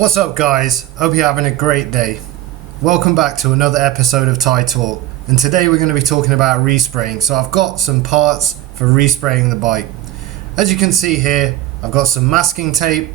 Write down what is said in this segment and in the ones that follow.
What's up guys, hope you're having a great day. Welcome back to another episode of Thai Talk, and today we're going to be talking about respraying. So I've got some parts for respraying the bike. As you can see here, I've got some masking tape,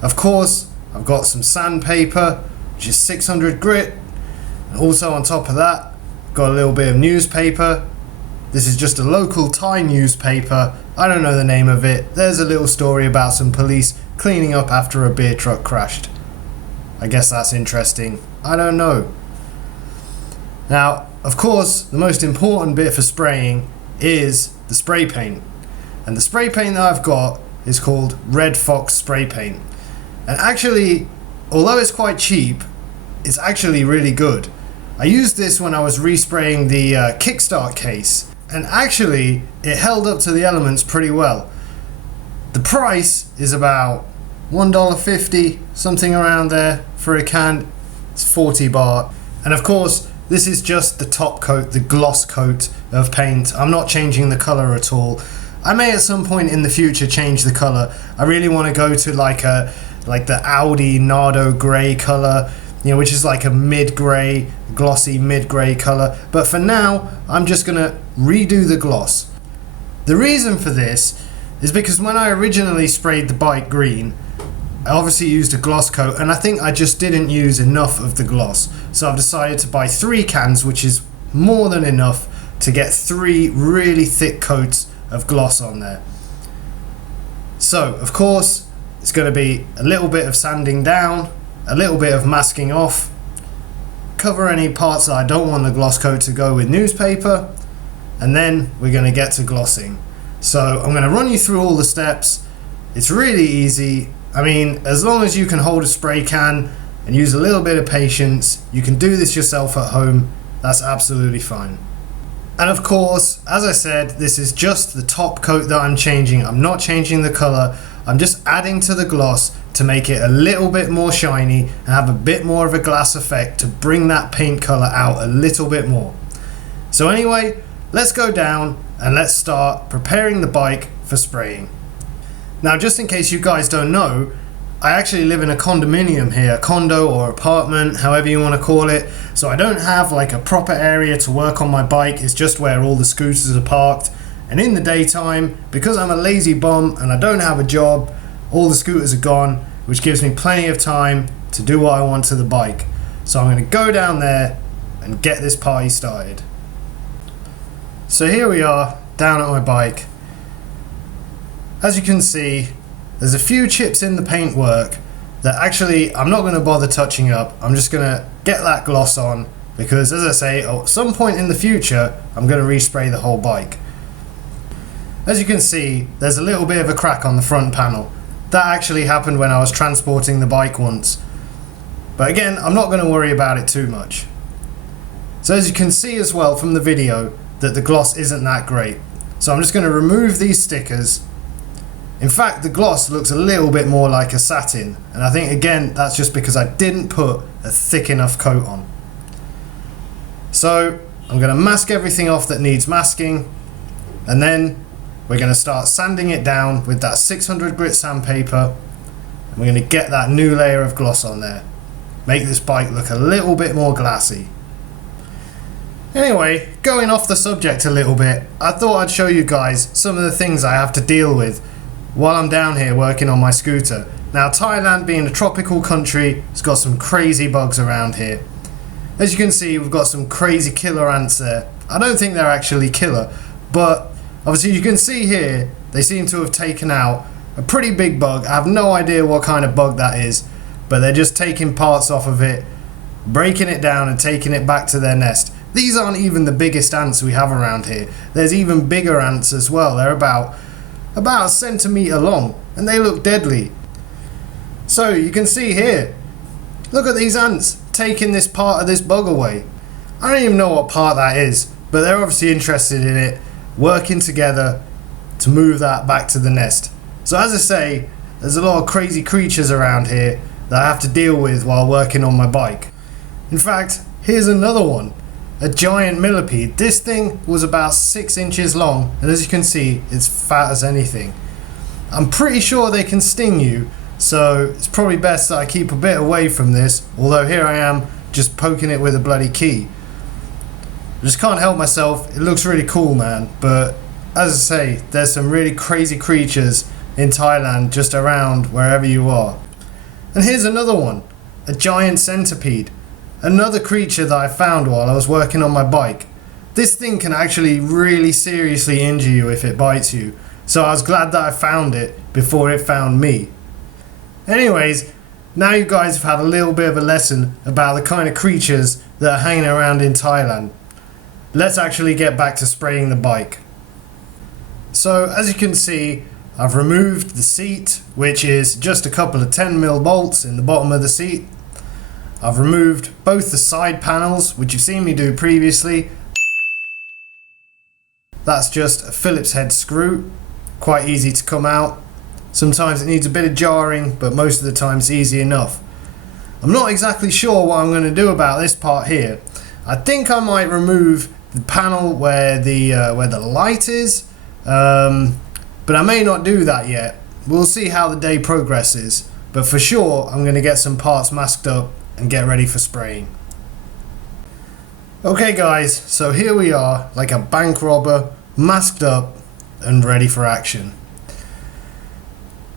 of course I've got some sandpaper which is 600 grit, and also on top of that got a little bit of newspaper. This is just a local Thai newspaper, I don't know the name of it. There's a little story about some police cleaning up after a beer truck crashed. I guess that's interesting. I don't know. Now, of course, the most important bit for spraying is the spray paint. And the spray paint that I've got is called Red Fox spray paint. And actually, although it's quite cheap, it's actually really good. I used this when I was respraying the kickstart case, and actually it held up to the elements pretty well. The price is about $1.50, something around there for a can. It's 40 baht. And of course, this is just the top coat, the gloss coat of paint. I'm not changing the color at all. I may at some point in the future change the color. I really want to go to like the Audi Nardo gray color, which is like a mid-gray, glossy mid-gray color. But for now, I'm just gonna redo the gloss. The reason for this is because when I originally sprayed the bike green, I obviously used a gloss coat, and I think I just didn't use enough of the gloss. So I've decided to buy 3 cans, which is more than enough to get 3 really thick coats of gloss on there. So, of course, it's going to be a little bit of sanding down, a little bit of masking off, cover any parts that I don't want the gloss coat to go with newspaper, and then we're going to get to glossing. So I'm going to run you through all the steps. It's really easy. I mean, as long as you can hold a spray can and use a little bit of patience, you can do this yourself at home. That's absolutely fine. And of course, as I said, this is just the top coat that I'm changing. I'm not changing the color. I'm just adding to the gloss to make it a little bit more shiny and have a bit more of a glass effect to bring that paint color out a little bit more. So anyway, let's go down and let's start preparing the bike for spraying. Now, just in case you guys don't know, I actually live in a condominium here, a condo or apartment, however you want to call it. So I don't have like a proper area to work on my bike. It's just where all the scooters are parked. And in the daytime, because I'm a lazy bum and I don't have a job, all the scooters are gone, which gives me plenty of time to do what I want to the bike. So I'm going to go down there and get this party started. So here we are, down at my bike. As you can see, there's a few chips in the paintwork that actually I'm not going to bother touching up. I'm just going to get that gloss on because, as I say, at some point in the future, I'm going to respray the whole bike. As you can see, there's a little bit of a crack on the front panel. That actually happened when I was transporting the bike once. But again, I'm not going to worry about it too much. So as you can see as well from the video, that the gloss isn't that great. So I'm just going to remove these stickers. In fact, the gloss looks a little bit more like a satin, and I think again that's just because I didn't put a thick enough coat on. So I'm going to mask everything off that needs masking, and then we're going to start sanding it down with that 600 grit sandpaper, and we're going to get that new layer of gloss on there. Make this bike look a little bit more glassy. Anyway, going off the subject a little bit, I thought I'd show you guys some of the things I have to deal with while I'm down here working on my scooter. Now, Thailand being a tropical country, it's got some crazy bugs around here. As you can see, we've got some crazy killer ants there. I don't think they're actually killer, but obviously you can see here, they seem to have taken out a pretty big bug. I have no idea what kind of bug that is, but they're just taking parts off of it, breaking it down and taking it back to their nest. These aren't even the biggest ants we have around here. There's even bigger ants as well. They're about a centimetre long, and they look deadly. So you can see here, look at these ants taking this part of this bug away. I don't even know what part that is, but they're obviously interested in it, working together to move that back to the nest. So as I say, there's a lot of crazy creatures around here that I have to deal with while working on my bike. In fact, here's another one. A giant millipede. This thing was about 6 inches long, and as you can see, it's fat as anything. I'm pretty sure they can sting you, so it's probably best that I keep a bit away from this, although here I am just poking it with a bloody key. I just can't help myself, it looks really cool, man, but as I say, there's some really crazy creatures in Thailand just around wherever you are. And here's another one, a giant centipede, another creature that I found while I was working on my bike. This thing can actually really seriously injure you if it bites you, so I was glad that I found it before it found me. Anyways, now you guys have had a little bit of a lesson about the kind of creatures that are hanging around in Thailand. Let's actually get back to spraying the bike. So as you can see, I've removed the seat, which is just a couple of 10mm bolts in the bottom of the seat. I've removed both the side panels, which you've seen me do previously. That's just a Phillips head screw, quite easy to come out. Sometimes it needs a bit of jarring, but most of the time it's easy enough. I'm not exactly sure what I'm going to do about this part here. I think I might remove the panel where the light is, but I may not do that yet. We'll see how the day progresses, but for sure I'm going to get some parts masked up and get ready for spraying. Okay guys, so here we are, like a bank robber, masked up and ready for action.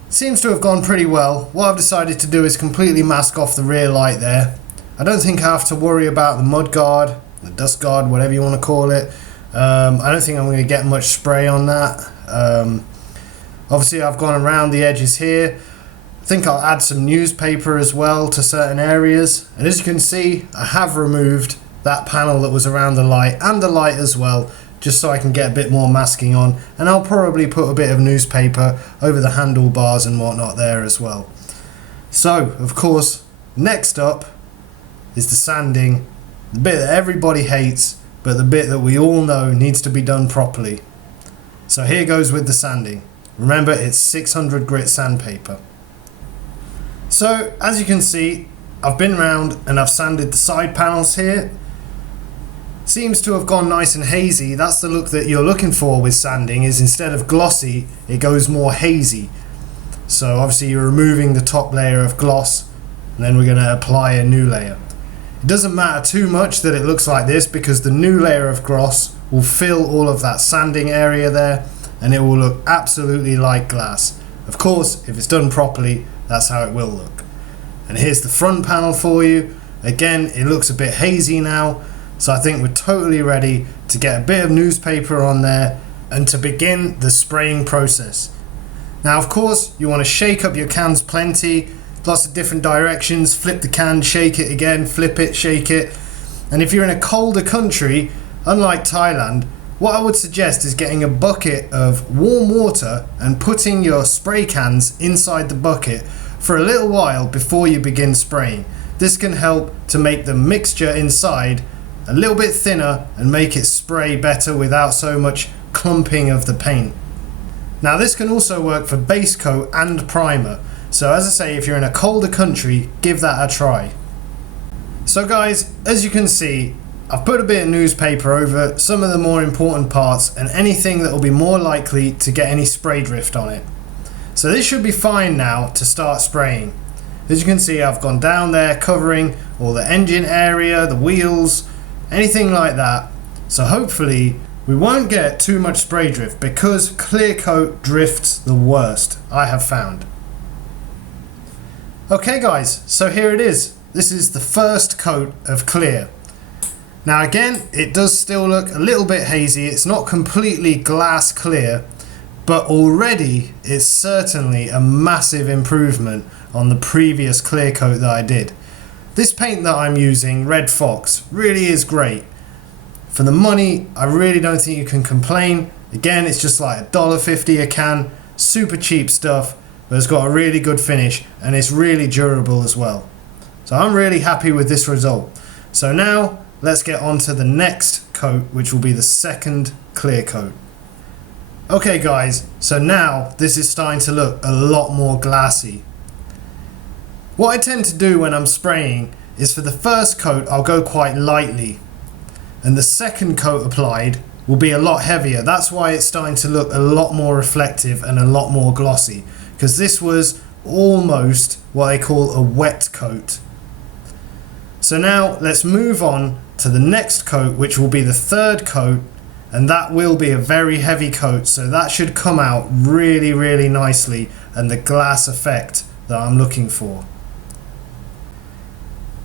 Seems to have gone pretty well. What I've decided to do is completely mask off the rear light there. I don't think I have to worry about the mud guard, the dust guard, whatever you want to call it. I don't think I'm going to get much spray on that. Obviously I've gone around the edges here. I think I'll add some newspaper as well to certain areas. And as you can see, I have removed that panel that was around the light and the light as well, just so I can get a bit more masking on. And I'll probably put a bit of newspaper over the handlebars and whatnot there as well. So, of course, next up is the sanding, the bit that everybody hates, but the bit that we all know needs to be done properly. So here goes with the sanding. Remember, it's 600 grit sandpaper. So, as you can see, I've been round and I've sanded the side panels here. Seems to have gone nice and hazy. That's the look that you're looking for with sanding, is instead of glossy, it goes more hazy. So obviously you're removing the top layer of gloss, and then we're going to apply a new layer. It doesn't matter too much that it looks like this, because the new layer of gloss will fill all of that sanding area there, and it will look absolutely like glass. Of course, if it's done properly, that's how it will look. And here's the front panel for you. Again, it looks a bit hazy now, so I think we're totally ready to get a bit of newspaper on there and to begin the spraying process. Now, of course, you want to shake up your cans plenty, lots of different directions, flip the can, shake it again, flip it, shake it. And if you're in a colder country, unlike Thailand, what I would suggest is getting a bucket of warm water and putting your spray cans inside the bucket for a little while before you begin spraying. This can help to make the mixture inside a little bit thinner and make it spray better without so much clumping of the paint. Now this can also work for base coat and primer. So as I say, if you're in a colder country, give that a try. So guys, as you can see, I've put a bit of newspaper over some of the more important parts and anything that will be more likely to get any spray drift on it. So this should be fine now to start spraying. As you can see, I've gone down there covering all the engine area, the wheels, anything like that. So hopefully we won't get too much spray drift, because clear coat drifts the worst, I have found. Okay guys, so here it is. This is the first coat of clear. Now again, it does still look a little bit hazy. It's not completely glass clear, but already it's certainly a massive improvement on the previous clear coat that I did. This paint that I'm using, Red Fox, really is great. For the money, I really don't think you can complain. Again, it's just like $1.50 a can, super cheap stuff, but it's got a really good finish and it's really durable as well. So I'm really happy with this result. So now let's get on to the next coat, which will be the second clear coat. Okay guys, so now this is starting to look a lot more glassy. What I tend to do when I'm spraying is, for the first coat I'll go quite lightly, and the second coat applied will be a lot heavier. That's why it's starting to look a lot more reflective and a lot more glossy, because this was almost what they call a wet coat. So now let's move on to the next coat, which will be the third coat, and that will be a very heavy coat, so that should come out really, really nicely and the glass effect that I'm looking for.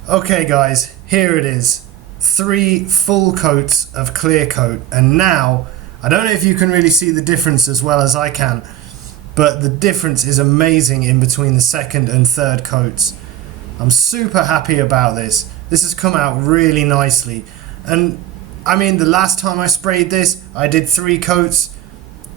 Okay guys, here it is. 3 full coats of clear coat, and now I don't know if you can really see the difference as well as I can, but the difference is amazing in between the second and third coats. I'm super happy about this. This has come out really nicely, and I mean, the last time I sprayed this I did 3 coats.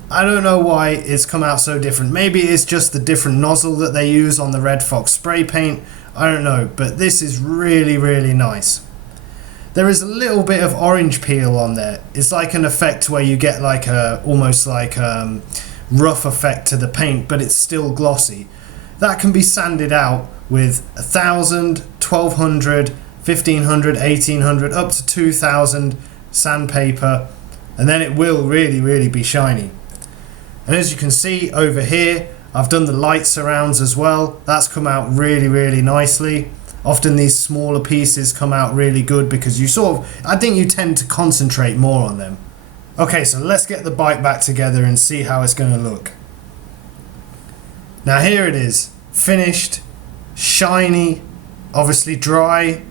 I don't know why it's come out so different. Maybe it's just the different nozzle that they use on the Red Fox spray paint. I don't know, but this is really, really nice. There is a little bit of orange peel on there. It's like an effect where you get like a almost like rough effect to the paint, but it's still glossy. That can be sanded out with 1000, 1200, 1500, 1800, up to 2000 sandpaper, and then it will really, really be shiny. And as you can see over here, I've done the light surrounds as well. That's come out really, really nicely. Often these smaller pieces come out really good because you I think you tend to concentrate more on them. Okay, so let's get the bike back together and see how it's going to look. Now here it is, finished, shiny, obviously dry.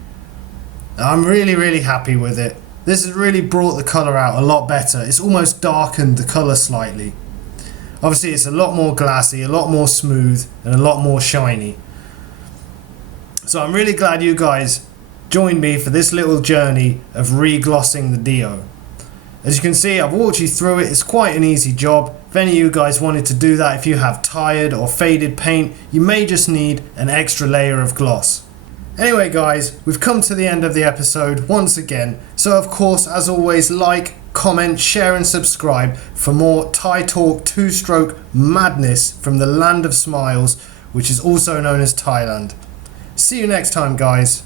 I'm really, really happy with it. This has really brought the colour out a lot better. It's almost darkened the colour slightly. Obviously it's a lot more glassy, a lot more smooth, and a lot more shiny. So I'm really glad you guys joined me for this little journey of reglossing the Dio. As you can see, I've walked you through it. It's quite an easy job. If any of you guys wanted to do that, if you have tired or faded paint, you may just need an extra layer of gloss. Anyway guys, we've come to the end of the episode once again. So of course, as always, like, comment, share and subscribe for more Ty Talk 2-stroke madness from the land of smiles, which is also known as Thailand. See you next time guys.